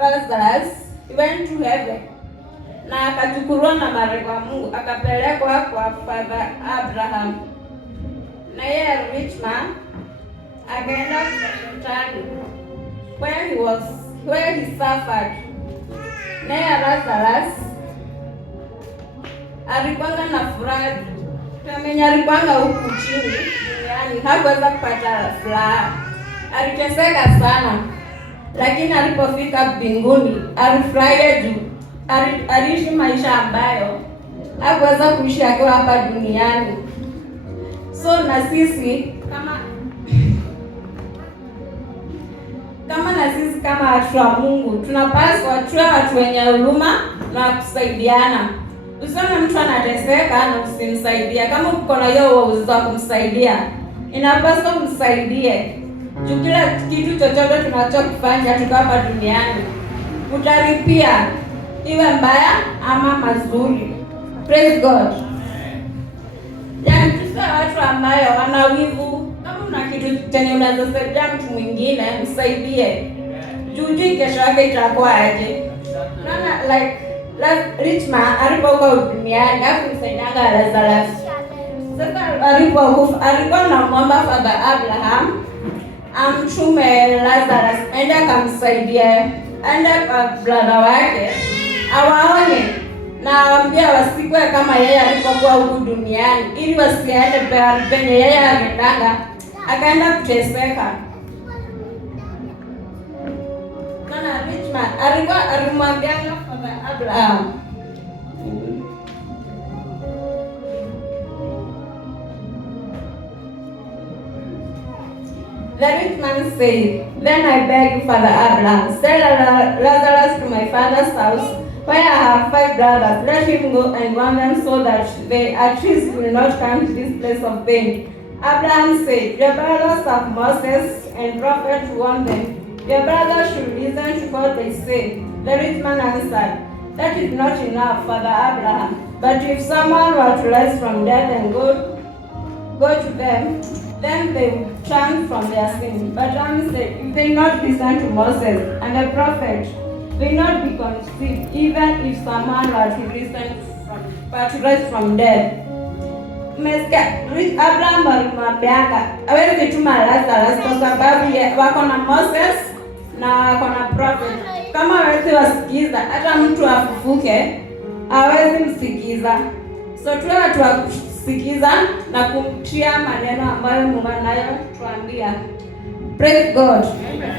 Lazarus, he went to heaven. Na akachukuliwa na malaika wa Mungu akapelekwa kwa Father Abraham. Na yeye rich man akaenda hospitali where he suffered. Na yeye Lazarus alikuwanga na furaha. Tumenye alikuwanga huku chini duniani, hakuweza kupata furaha. Aliteseka sana. Lakini alipofika mbinguni alifurahia juu aliishi maisha ambayo hakuweza kuishi akiwa hapa duniani. So na sisi kama watu wa Mungu tunapaswa tuwe watu wenye huruma na kusaidiana. Usione mtu anateseka na usimsaidia. Kama uko na hiyo uwezo wa kumsaidia, inapaswa msaidie. Juu kila kitu chochote tunachokifanya tukiwa hapa duniani utaripia, iwe mbaya ama mazuri. Praise God. Yaani tusiwe watu ambayo wana wivu. Kama una kitu chenye unaweza saidia mtu mwingine, msaidie. Juu kesho yake itakuwa aje. Naona like rich man alipokuwa duniani hakumsaidianga Lazarus. Sasa alipokufa alikuwa anamwomba Father Abraham amchume Lazarus aende akamsaidia, aende kwa brother wake awaone na awaambia wasikwe kama yeye alipokuwa huku duniani, ili wasiende penye yeye ameendanga akaenda kuteseka. Nana rich man alikuwa alimwambia Father Abraham, the rich man said, "Then I beg you, Father Abraham, send Lazarus to my father's house, where I have 5 brothers. Let him go and warn them so that they at least will not come to this place of pain." Abraham said, "Your brothers have Moses and prophets to warn them. Your brothers should listen to what they say." The rich man answered, "That is not enough, Father Abraham. But if someone were to rise from death and go to them, then they will turn from their sin." But Abraham said, "If they not listen to Moses and the prophet, will not be conceived, even if someone were to rise from death." Abraham alimwambianga hawezi tuma Lazarus kwa sababu wako na Moses na wako na prophet. Kama hawezi wasikiza, hata mtu afufuke hawezi msikiza. So tuwe watu wa kusikiza na kumtia maneno ambayo Mungu anayotuambia. Praise God. Amen.